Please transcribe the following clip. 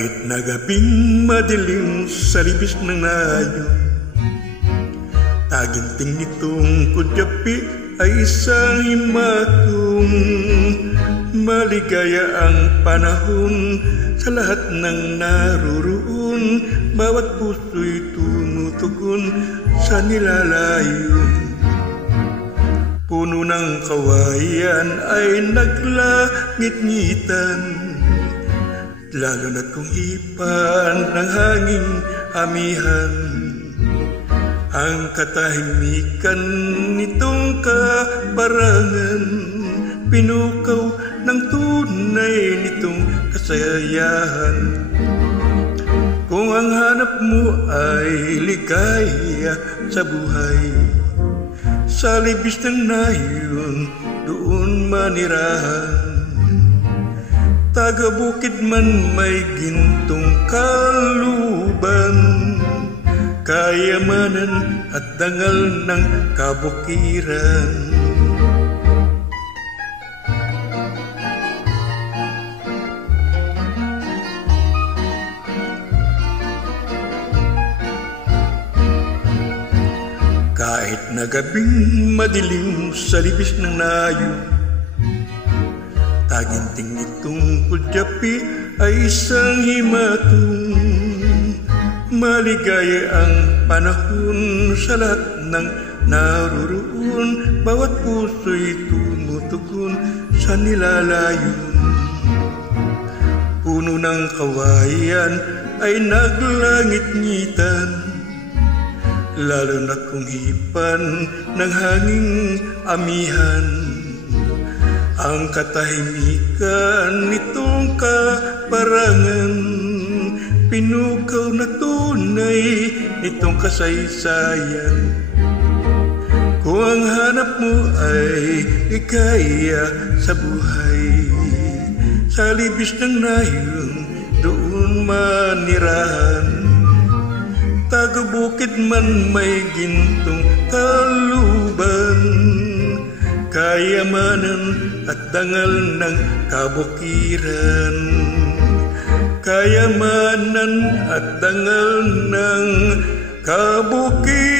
Kahit na gabing madilim sa libis ng nayon, taginting nitong kudyapi ay isang himatong. Maligaya ang panahon sa lahat ng naroroon, bawat puso'y tumutugon sa nilalayon. Puno ng kawayan ay naglangit-ngitan, lalo na't kung hipan ng hanging amihan. Ang katahimikan nitong kaparangan, pinukaw ng tunay nitong kasayahan. Kung ang hanap mo ay ligaya sa buhay, sa libis ng nayon doon manirahan. Taga-bukid man may gintong kaluban, kayamanan at dangal ng kabukiran. Kahit na gabing madilim sa libis ng nayon, taginting nitong kudyapi ay isang himatong. Maligaya ang panahon sa lahat ng naroroon, bawat puso'y tumutugon sa nilalayon. Puno ng kawayan ay naglangit-ngitan, lalo na kung hipan ng hanging amihan. Ang katahimikan nitong kaparangan, pinukaw na tunay nitong kasaysayan. Kung ang hanap mo ay ligaya sa buhay, sa libis ng nayon doon manirahan. Taga-bukid man may gintong kaluban, kayamanan at dangal ng kabukiran. Kayamanan at dangal ng kabukiran.